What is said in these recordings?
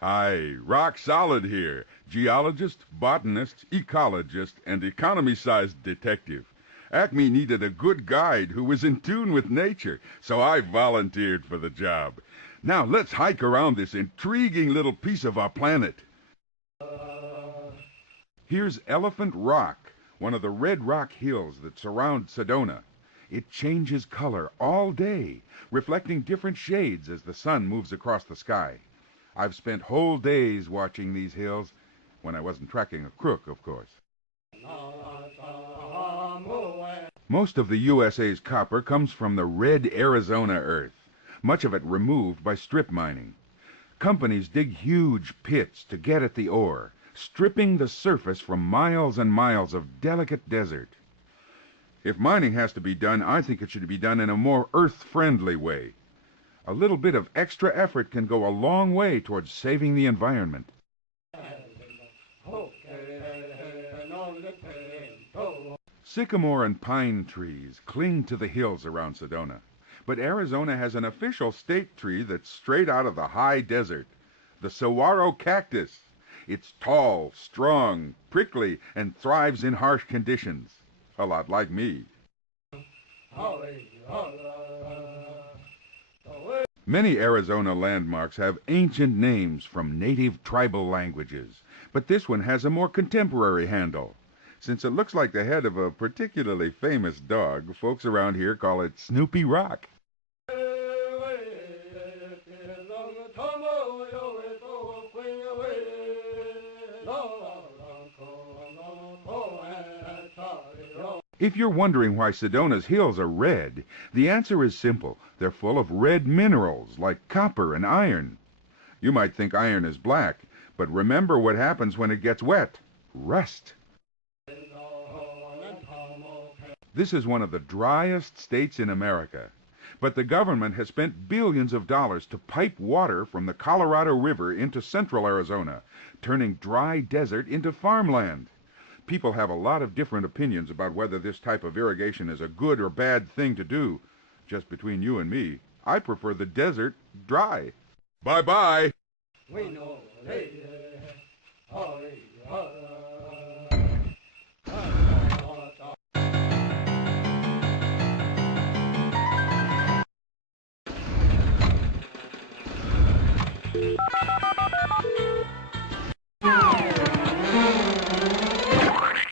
Hi, Rock Solid here, geologist, botanist, ecologist, and economy-sized detective. Acme needed a good guide who was in tune with nature, so I volunteered for the job. Now let's hike around this intriguing little piece of our planet. Here's Elephant Rock, one of the red rock hills that surround Sedona. It changes color all day, reflecting different shades as the sun moves across the sky. I've spent whole days watching these hills, when I wasn't tracking a crook, of course. Most of the USA's copper comes from the red Arizona earth, much of it removed by strip mining. Companies dig huge pits to get at the ore, stripping the surface from miles and miles of delicate desert. If mining has to be done, I think it should be done in a more earth-friendly way. A little bit of extra effort can go a long way towards saving the environment. Sycamore and pine trees cling to the hills around Sedona, but Arizona has an official state tree that's straight out of the high desert, the saguaro cactus. It's tall, strong, prickly, and thrives in harsh conditions, a lot like me. Many Arizona landmarks have ancient names from native tribal languages, but this one has a more contemporary handle. Since it looks like the head of a particularly famous dog, folks around here call it Snoopy Rock. If you're wondering why Sedona's hills are red, the answer is simple. They're full of red minerals like copper and iron. You might think iron is black, but remember what happens when it gets wet. Rust. This is one of the driest states in America, but the government has spent billions of dollars to pipe water from the Colorado River into central Arizona, turning dry desert into farmland. People have a lot of different opinions about whether this type of irrigation is a good or bad thing to do. Just between you and me, I prefer the desert dry. Bye-bye.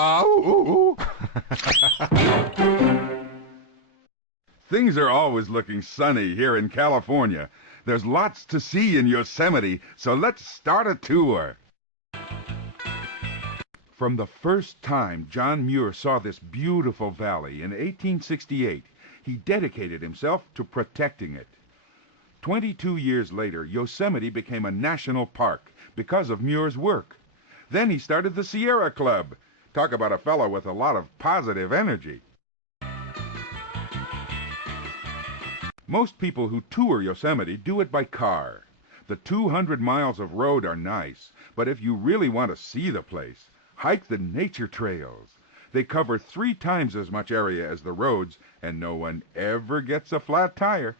Ow! Things are always looking sunny here in California. There's lots to see in Yosemite, so let's start a tour. From the first time John Muir saw this beautiful valley in 1868, he dedicated himself to protecting it. 22 years later, Yosemite became a national park because of Muir's work. Then he started the Sierra Club. Talk about a fellow with a lot of positive energy. Most people who tour Yosemite do it by car. The 200 miles of road are nice, but if you really want to see the place, hike the nature trails. They cover 3 times as much area as the roads, and no one ever gets a flat tire.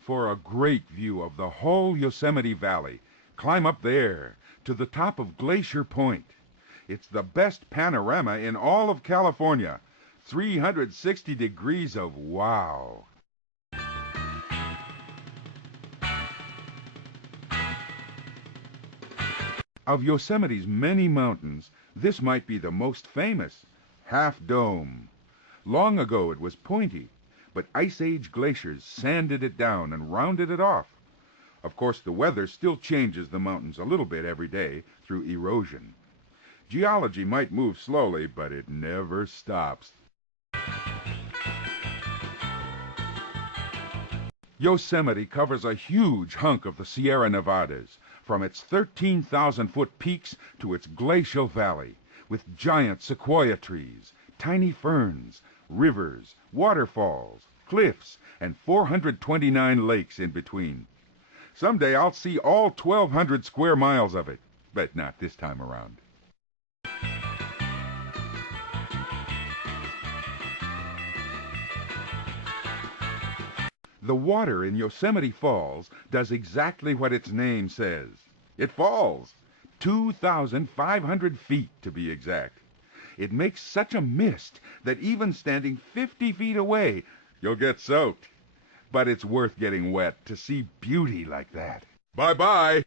For a great view of the whole Yosemite Valley, climb up there to the top of Glacier Point. It's the best panorama in all of California. 360 degrees of wow. Of Yosemite's many mountains, this might be the most famous, Half Dome. Long ago it was pointy, but Ice Age glaciers sanded it down and rounded it off. Of course, the weather still changes the mountains a little bit every day through erosion. Geology might move slowly, but it never stops. Yosemite covers a huge hunk of the Sierra Nevadas, from its 13,000-foot peaks to its glacial valley, with giant sequoia trees, tiny ferns, rivers, waterfalls, cliffs, and 429 lakes in between. Someday I'll see all 1,200 square miles of it, but not this time around. The water in Yosemite Falls does exactly what its name says. It falls, 2,500 feet to be exact. It makes such a mist that even standing 50 feet away, you'll get soaked. But it's worth getting wet to see beauty like that. Bye-bye.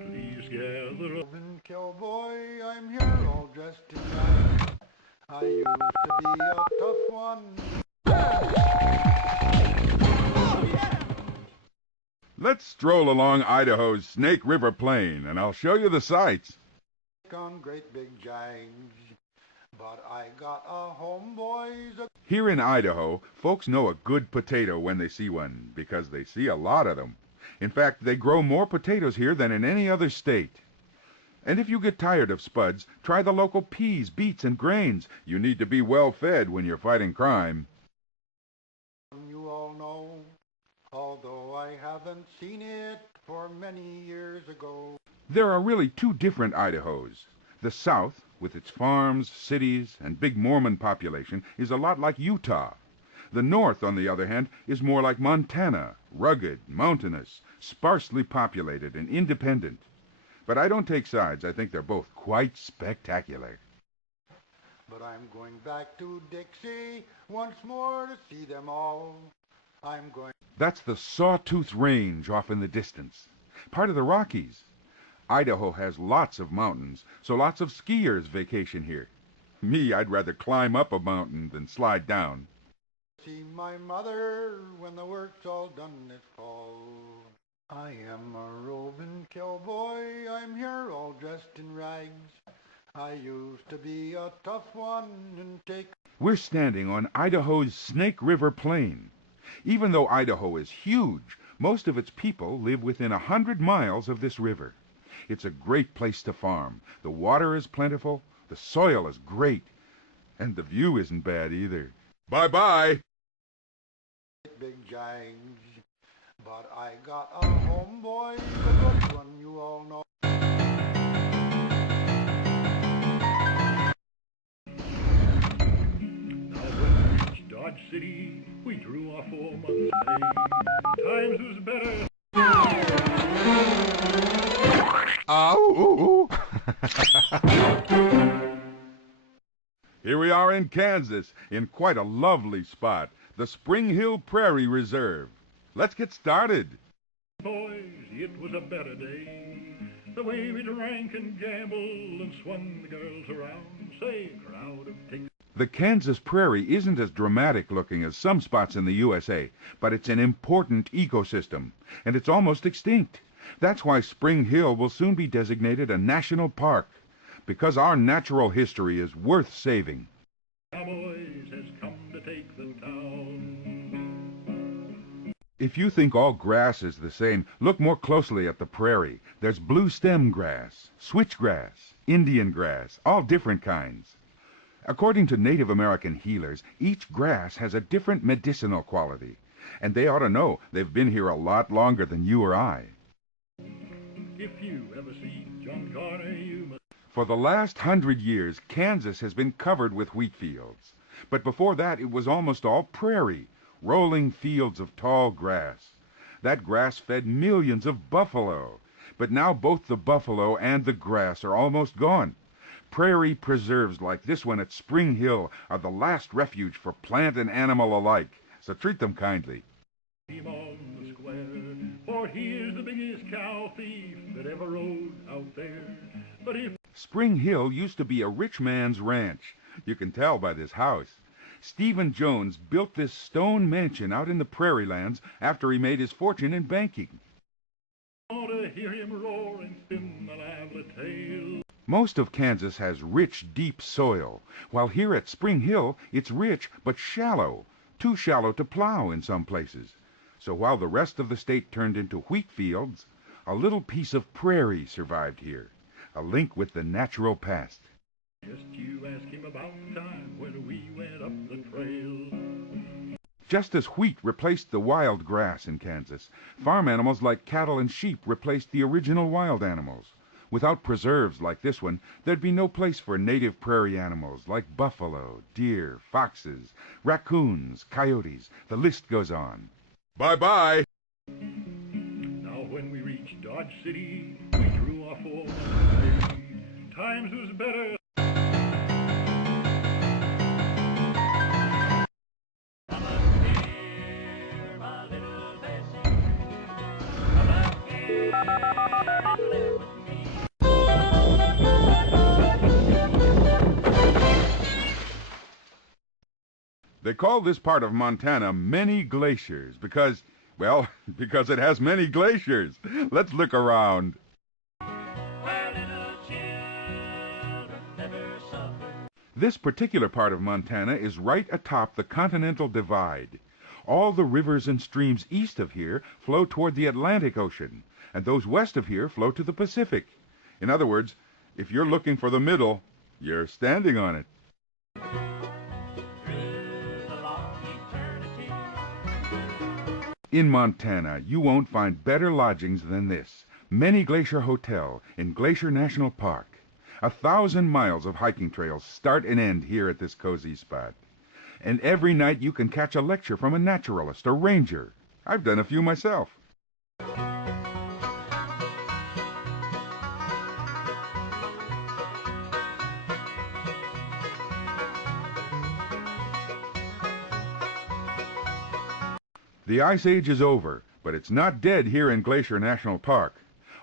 Please gather up and cowboy, I'm here all dressed in rags. I used to be a tough one. Let's stroll along Idaho's Snake River Plain, and I'll show you the sights. On great big jags, but I got a homeboys. Here in Idaho, folks know a good potato when they see one, because they see a lot of them. In fact, they grow more potatoes here than in any other state. And if you get tired of spuds, try the local peas, beets, and grains. You need to be well fed when you're fighting crime. You all know, although I haven't seen it for many years ago. There are really two different Idahos. The South, with its farms, cities, and big Mormon population, is a lot like Utah. The North, on the other hand, is more like Montana, rugged, mountainous, sparsely populated, and independent. But I don't take sides. I think they're both quite spectacular. But I'm going back to Dixie once more to see them all. I'm going... That's the Sawtooth Range off in the distance, part of the Rockies. Idaho has lots of mountains, so lots of skiers vacation here. Me, I'd rather climb up a mountain than slide down. See my mother when the work's all done this fall. I am a roving cowboy, I'm here all dressed in rags. I used to be a tough one and take... We're standing on Idaho's Snake River Plain. Even though Idaho is huge, most of its people live within 100 miles of this river. It's a great place to farm. The water is plentiful, the soil is great, and the view isn't bad either. Bye-bye! Big jags, but I got a homeboy, the good one you all know. Now when we reached Dodge City, we drew our 4 months pay. Times was better. Ow! Here we are in Kansas, in quite a lovely spot, the Spring Hill Prairie Reserve. Let's get started. Boys, it was a better day. The way we drank and gambled and swung the girls around. Say, crowd of tickets. The Kansas prairie isn't as dramatic looking as some spots in the USA, but it's an important ecosystem, and it's almost extinct. That's why Spring Hill will soon be designated a national park, because our natural history is worth saving. Cowboys has come to take the town. If you think all grass is the same, look more closely at the prairie. There's blue stem grass, switchgrass, Indian grass, all different kinds. According to Native American healers, each grass has a different medicinal quality, and they ought to know. They've been here a lot longer than you or I. If you ever see John Garner, you must... For the last 100 years, Kansas has been covered with wheat fields. But before that, it was almost all prairie, rolling fields of tall grass. That grass fed millions of buffalo. But now both the buffalo and the grass are almost gone. Prairie preserves like this one at Spring Hill are the last refuge for plant and animal alike, so treat them kindly. Him on the square, for he is the biggest cow thief that ever rode out there. But if Spring Hill used to be a rich man's ranch. You can tell by this house. Stephen Jones built this stone mansion out in the prairie lands after he made his fortune in banking. you want to hear him roar and spin the lively tale. Most of Kansas has rich, deep soil, while here at Spring Hill it's rich but shallow, too shallow to plow in some places. So while the rest of the state turned into wheat fields, a little piece of prairie survived here. a link with the natural past. Just you ask him about the time when we went up the trail. Just as wheat replaced the wild grass in Kansas, farm animals like cattle and sheep replaced the original wild animals. Without preserves like this one, there'd be no place for native prairie animals like buffalo, deer, foxes, raccoons, coyotes. The list goes on. Bye-bye! Now when we reached Dodge City, we drew off all the way. Times was better. Come up here, my little Bessie. Come up here and live with me. They call this part of Montana Many Glaciers because, well, because it has many glaciers. Let's look around. Where little children never suffer. This particular part of Montana is right atop the Continental Divide. All the rivers and streams east of here flow toward the Atlantic Ocean, and those west of here flow to the Pacific. In other words, if you're looking for the middle, you're standing on it. In Montana, you won't find better lodgings than this. Many Glacier Hotel in Glacier National Park. 1,000 miles of hiking trails start and end here at this cozy spot. And every night you can catch a lecture from a naturalist or ranger. I've done a few myself. The Ice Age is over, but it's not dead here in Glacier National Park.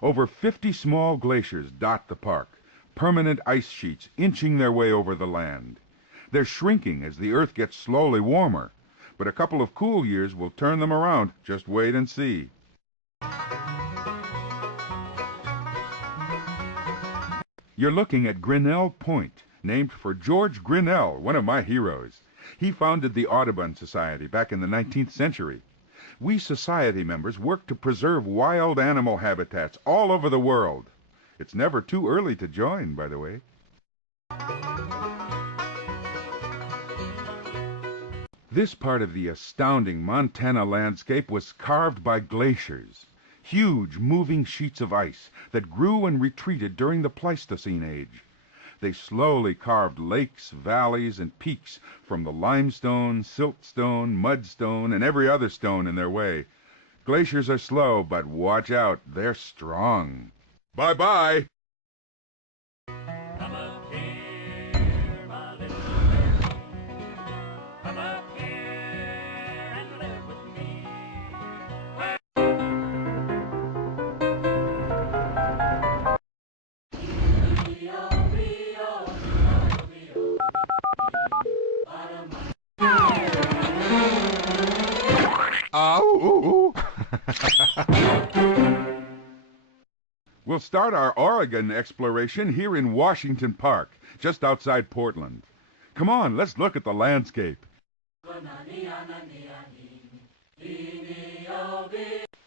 Over 50 small glaciers dot the park, permanent ice sheets inching their way over the land. They're shrinking as the Earth gets slowly warmer, but a couple of cool years will turn them around. Just wait and see. You're looking at Grinnell Point, named for George Grinnell, one of my heroes. He founded the Audubon Society back in the 19th century. We society members work to preserve wild animal habitats all over the world. It's never too early to join, by the way. This part of the astounding Montana landscape was carved by glaciers, huge moving sheets of ice that grew and retreated during the Pleistocene age. They slowly carved lakes, valleys, and peaks from the limestone, siltstone, mudstone, and every other stone in their way. Glaciers are slow, but watch out, they're strong. Bye-bye! Come up here, my little Bessie. Come up here and live with me. We'll start our Oregon exploration here in Washington Park, just outside Portland. Come on, let's look at the landscape.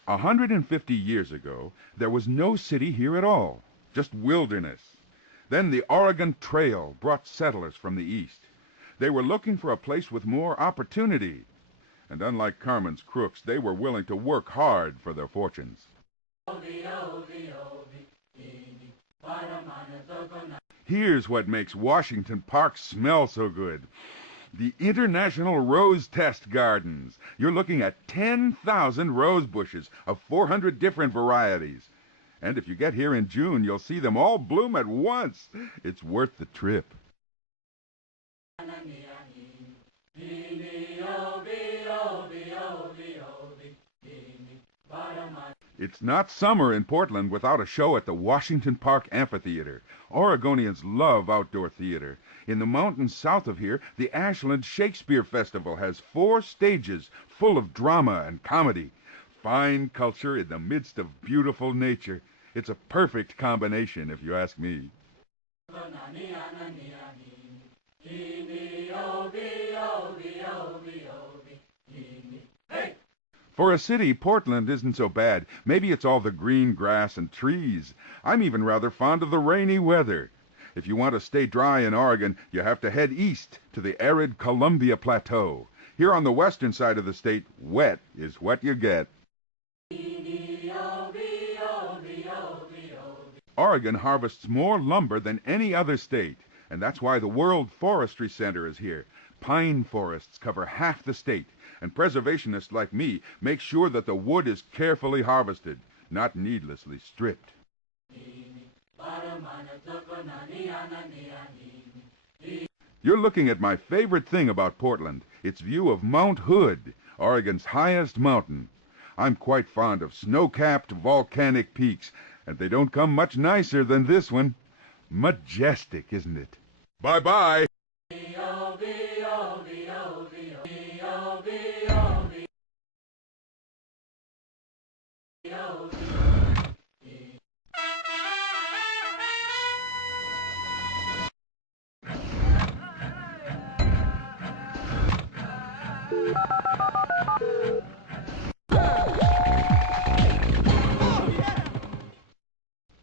150 years ago, there was no city here at all, just wilderness. Then the Oregon Trail brought settlers from the east. They were looking for a place with more opportunity. And unlike Carmen's crooks, they were willing to work hard for their fortunes. Here's what makes Washington Park smell so good. The International Rose Test Gardens. You're looking at 10,000 rose bushes of 400 different varieties. And if you get here in June, you'll see them all bloom at once. It's worth the trip. It's not summer in Portland without a show at the Washington Park Amphitheater. Oregonians love outdoor theater. In the mountains south of here, the Ashland Shakespeare Festival has 4 stages full of drama and comedy. Fine culture in the midst of beautiful nature. It's a perfect combination, if you ask me. For a city, Portland isn't so bad. Maybe it's all the green grass and trees. I'm even rather fond of the rainy weather. If you want to stay dry in Oregon, you have to head east to the arid Columbia Plateau. Here on the western side of the state, wet is what you get. Oregon harvests more lumber than any other state, and that's why the World Forestry Center is here. Pine forests cover half the state, and preservationists like me make sure that the wood is carefully harvested, not needlessly stripped. You're looking at my favorite thing about Portland, its view of Mount Hood, Oregon's highest mountain. I'm quite fond of snow-capped volcanic peaks, and they don't come much nicer than this one. Majestic, isn't it? Bye-bye.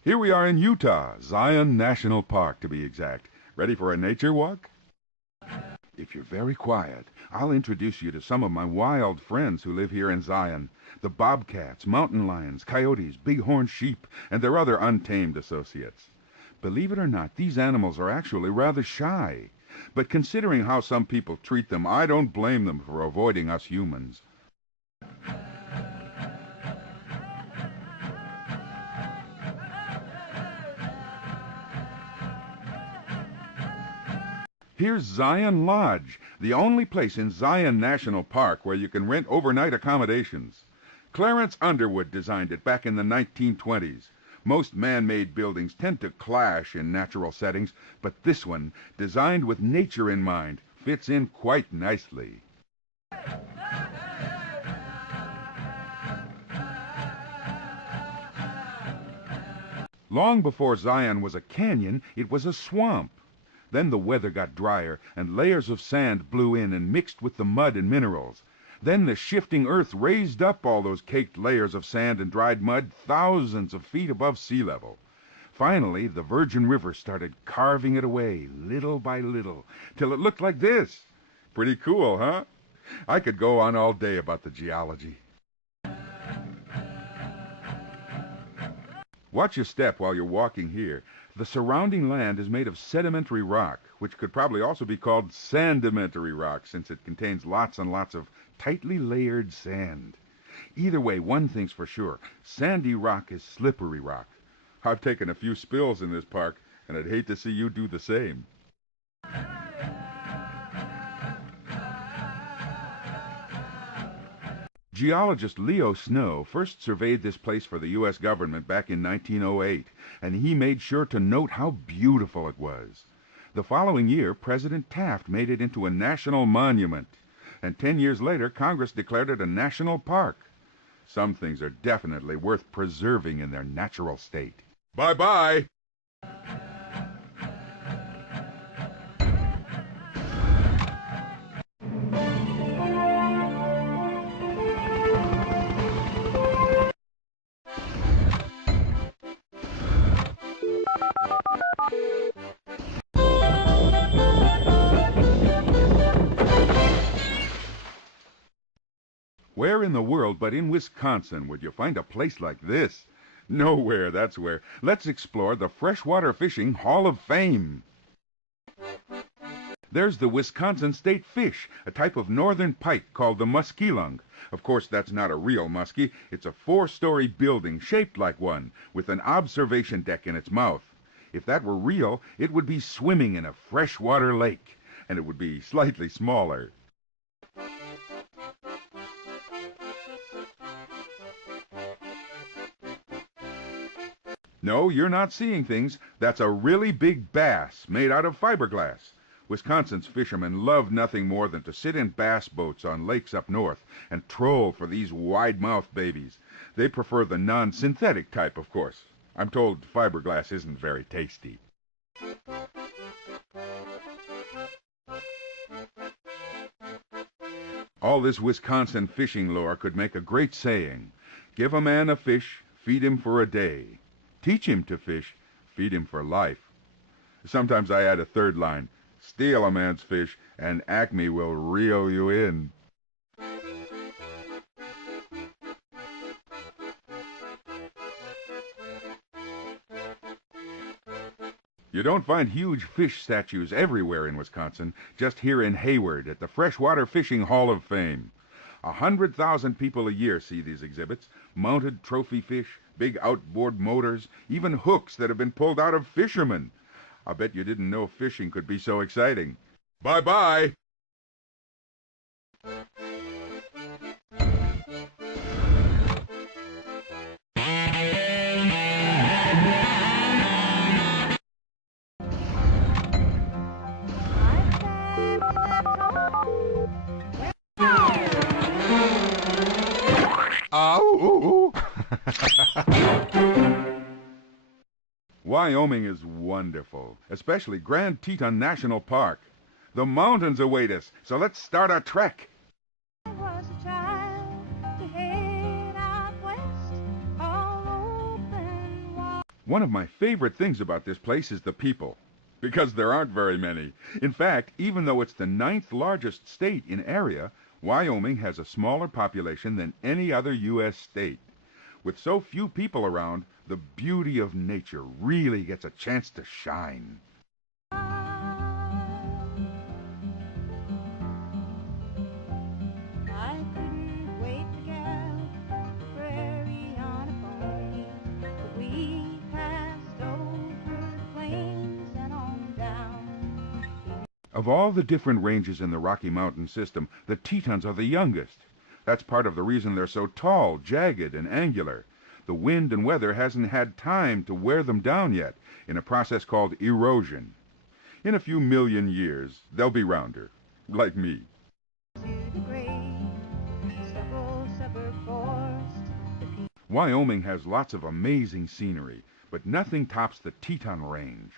Here we are in Utah, Zion National Park to be exact. Ready for a nature walk? If you're very quiet, I'll introduce you to some of my wild friends who live here in Zion. The bobcats, mountain lions, coyotes, bighorn sheep, and their other untamed associates. Believe it or not, these animals are actually rather shy. But considering how some people treat them, I don't blame them for avoiding us humans. Here's Zion Lodge, the only place in Zion National Park where you can rent overnight accommodations. Clarence Underwood designed it back in the 1920s. Most man-made buildings tend to clash in natural settings, but this one, designed with nature in mind, fits in quite nicely. Long before Zion was a canyon, it was a swamp. Then the weather got drier, and layers of sand blew in and mixed with the mud and minerals. Then the shifting earth raised up all those caked layers of sand and dried mud thousands of feet above sea level. Finally, the Virgin River started carving it away, little by little, till it looked like this. Pretty cool, huh? I could go on all day about the geology. Watch your step while you're walking here. The surrounding land is made of sedimentary rock, which could probably also be called sandimentary rock, since it contains lots and lots of tightly layered sand. Either way, one thing's for sure. Sandy rock is slippery rock. I've taken a few spills in this park, and I'd hate to see you do the same. Geologist Leo Snow first surveyed this place for the U.S. government back in 1908, and he made sure to note how beautiful it was. The following year, President Taft made it into a national monument, and 10 years later, Congress declared it a national park. Some things are definitely worth preserving in their natural state. Bye-bye! Where in the world but in Wisconsin would you find a place like this? Nowhere, that's where. Let's explore the Freshwater Fishing Hall of Fame. There's the Wisconsin state fish, a type of northern pike called the muskellunge. Of course, that's not a real muskie. It's a 4-story building shaped like one, with an observation deck in its mouth. If that were real, it would be swimming in a freshwater lake, and it would be slightly smaller. No, you're not seeing things. That's a really big bass made out of fiberglass. Wisconsin's fishermen love nothing more than to sit in bass boats on lakes up north and troll for these wide-mouthed babies. They prefer the non-synthetic type, of course. I'm told fiberglass isn't very tasty. All this Wisconsin fishing lore could make a great saying. Give a man a fish, feed him for a day. Teach him to fish, feed him for life. Sometimes I add a third line. Steal a man's fish, and Acme will reel you in. You don't find huge fish statues everywhere in Wisconsin, just here in Hayward at the Freshwater Fishing Hall of Fame. 100,000 people a year see these exhibits. Mounted trophy fish, big outboard motors, even hooks that have been pulled out of fishermen. I bet you didn't know fishing could be so exciting. Bye-bye! Ow! Wyoming is wonderful, especially Grand Teton National Park. The mountains await us, so let's start our trek. I was a child to head out west, all open wide. One of my favorite things about this place is the people, because there aren't very many. In fact, even though it's the 9th largest state in area, Wyoming has a smaller population than any other U.S. state. With so few people around, the beauty of nature really gets a chance to shine. I couldn't wait to gallop the prairie on a pony, but we passed over the plains and on down. Of all the different ranges in the Rocky Mountain system, the Tetons are the youngest. That's part of the reason they're so tall, jagged, and angular. The wind and weather hasn't had time to wear them down yet, in a process called erosion. In a few million years, they'll be rounder, like me. To the great stubble suburb forest, the Wyoming has lots of amazing scenery, but nothing tops the Teton Range.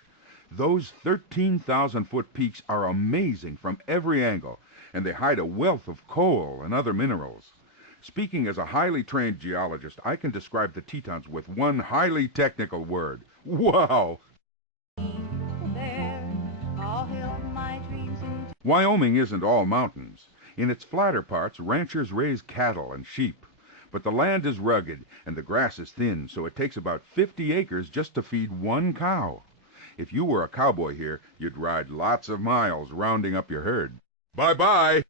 Those 13,000-foot peaks are amazing from every angle, and they hide a wealth of coal and other minerals. Speaking as a highly trained geologist, I can describe the Tetons with one highly technical word. Wow! there, all held my dreams in. Wyoming isn't all mountains. In its flatter parts, ranchers raise cattle and sheep. But the land is rugged, and the grass is thin, so it takes about 50 acres just to feed one cow. If you were a cowboy here, you'd ride lots of miles rounding up your herd. Bye-bye!